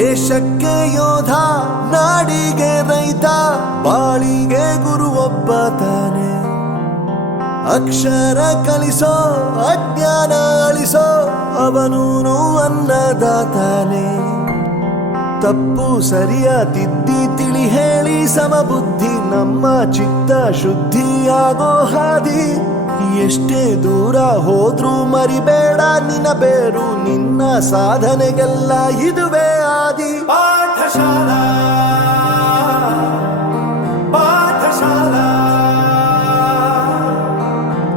ದೇಶಕ್ಕೆ ಯೋಧ, ನಾಡಿಗೆ ರೈತ, ಬಾಳಿಗೆ ಗುರು ಒಬ್ಬ ತಾನೆ. ಅಕ್ಷರ ಕಲಿಸೋ, ಅಜ್ಞಾನ ಅಳಿಸೋ, ಅವನೂನು ಅನ್ನದಾತಾನೆ. ತಪ್ಪು ಸರಿಯ ತಿದ್ದಿ ತಿಳಿ ಹೇಳಿ ಸಮಬುದ್ಧಿ, ನಮ್ಮ ಚಿತ್ತ ಶುದ್ಧಿಯಾಗೋ ಹಾದಿ. ಎಷ್ಟೇ ದೂರ ಹೋದ್ರೂ ಮರಿಬೇಡ ನಿನ್ನ ಬೇರು, ನಿನ್ನ ಸಾಧನೆಗೆಲ್ಲ ಇದುವೇ ಆದಿ. ಪಾಠಶಾಲಾ ಪಾಠಶಾಲಾ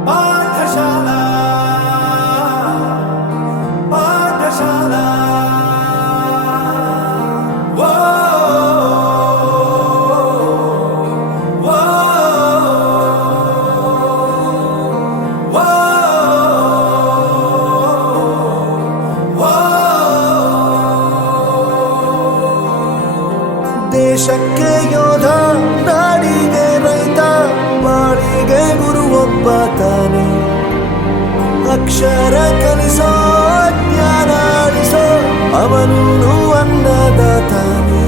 ಪಾಠಶಾಲಾ ಪಾಠಶಾಲಾ. ದೇಶಕ್ಕೆ ಯೋಧ, ನಾಡಿಗೆ ರೈತ, ಬಾಳಿಗೆ ಗುರು ಒಬ್ಬ ತಾನೆ. ಅಕ್ಷರ ಕಲಿಸೋ, ಜ್ಞಾನ ಅಳಿಸೋ, ಅವನೂನು ಅನ್ನದಾತಾನೆ.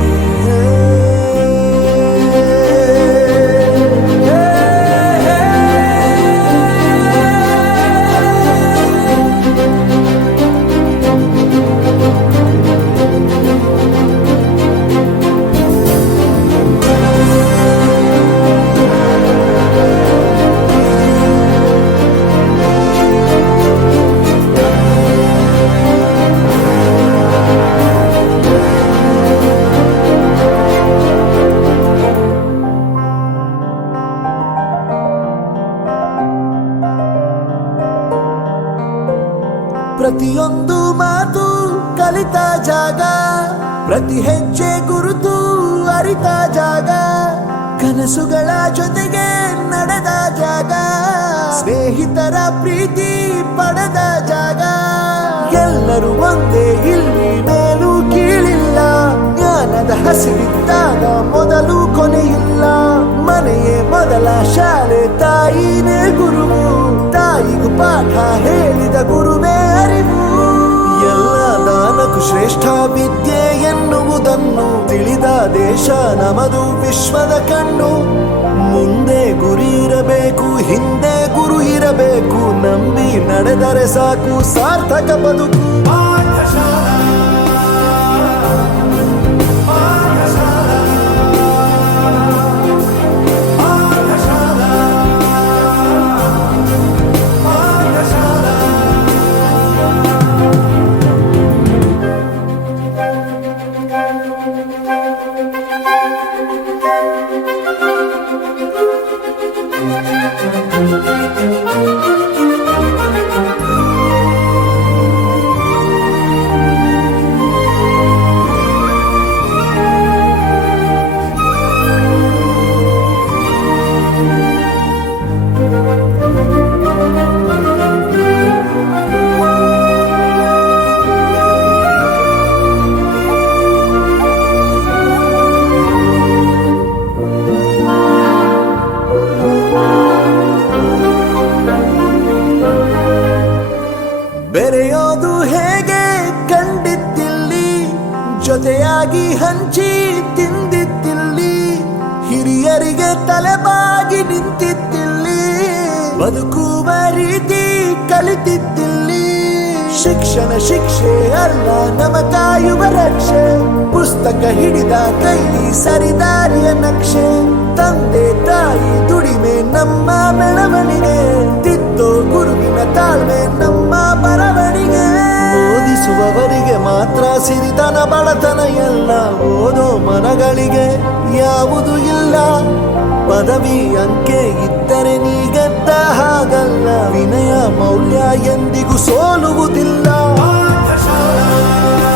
ಪ್ರತಿಯೊಂದು ಮಾತು ಕಲಿತ ಜಾಗ, ಪ್ರತಿ ಹೆಜ್ಜೆ ಗುರುತು ಅರಿತ ಜಾಗ, ಕನಸುಗಳ ಜೊತೆಗೆ ನಡೆದ ಜಾಗ, ಸ್ನೇಹಿತರ ಪ್ರೀತಿ ಪಡೆದ ಜಾಗ. ಎಲ್ಲರೂ ಒಂದೇ, ಇಲ್ಲಿ ಮೇಲೂ ಕೀಳಿಲ್ಲ, ಜ್ಞಾನದ ಹಸಿವಿದ್ದಾಗ ಮೊದಲು ಕೊನೆಯಿಲ್ಲ. ಮನೆಯೇ ಮೊದಲ ಶಾಲೆ, ತಾಯಿನೇ ಗುರುವು, ತಾಯಿಗೂ ಪಾಠ ಹೇಳಿದ ಗುರುವೇ ಅರಿವು. ಎಲ್ಲ ದಾನಕ್ಕೂ ಶ್ರೇಷ್ಠ ವಿದ್ಯೆ ಎನ್ನುವುದನ್ನು ತಿಳಿದ ದೇಶ ನಮದು, ವಿಶ್ವದ ಕಣ್ಣು. ಮುಂದೆ ಗುರಿ ಇರಬೇಕು, ಹಿಂದೆ ಗುರು ಇರಬೇಕು, ನಂಬಿ ನಡೆದರೆ ಸಾಕು ಸಾರ್ಥಕ ಬದುಕು. ಬೆರೆಯೋದು ಹೇಗೆ ಕಂಡಿದ್ದಿಲ್ಲಿ, ಜೊತೆಯಾಗಿ ಹಂಚಿ ತಿಂದಿದ್ದಿಲ್ಲಿ, ಹಿರಿಯರಿಗೆ ತಲೆಬಾಗಿ ನಿಂತಿದ್ದಿಲ್ಲಿ, ಬದುಕುವ ರೀತಿ ಕಲಿತಿದ್ದಿಲ್ಲಿ. ಶಿಕ್ಷಣ ಶಿಕ್ಷೆ ಅಲ್ಲ, ನಮ ಕಾಯುವ ರಕ್ಷೆ, ಪುಸ್ತಕ ಹಿಡಿದ ಕೈಲಿ ಸರಿದಾರಿಯ ನಕ್ಷೆ. ತಂದೆ ತಾಯಿ ದುಡಿಮೆ ನಮ್ಮ ಬೆಳವಣಿಗೆ, ತಿದ್ದೋ ಗುರುವಿನ ತಾಳ್ಮೆ ನಮ್ಮ ಬರವಣಿಗೆ. ಓದಿಸುವವರಿಗೆ ಮಾತ್ರ ಸಿರಿತನ ಬಡತನ ಎಲ್ಲ, ಓದೋ ಮನಗಳಿಗೆ ಯಾವುದು ಇಲ್ಲ. ಪದವಿ ಅಂಕೆ ಇದ್ದರೆ ನೀ ಗೆದ್ದ ಹಾಗಲ್ಲ, ವಿನಯ ಮೌಲ್ಯ ಎಂದಿಗೂ ಸೋಲುವುದಿಲ್ಲ. ಪಾಠಶಾಲಾ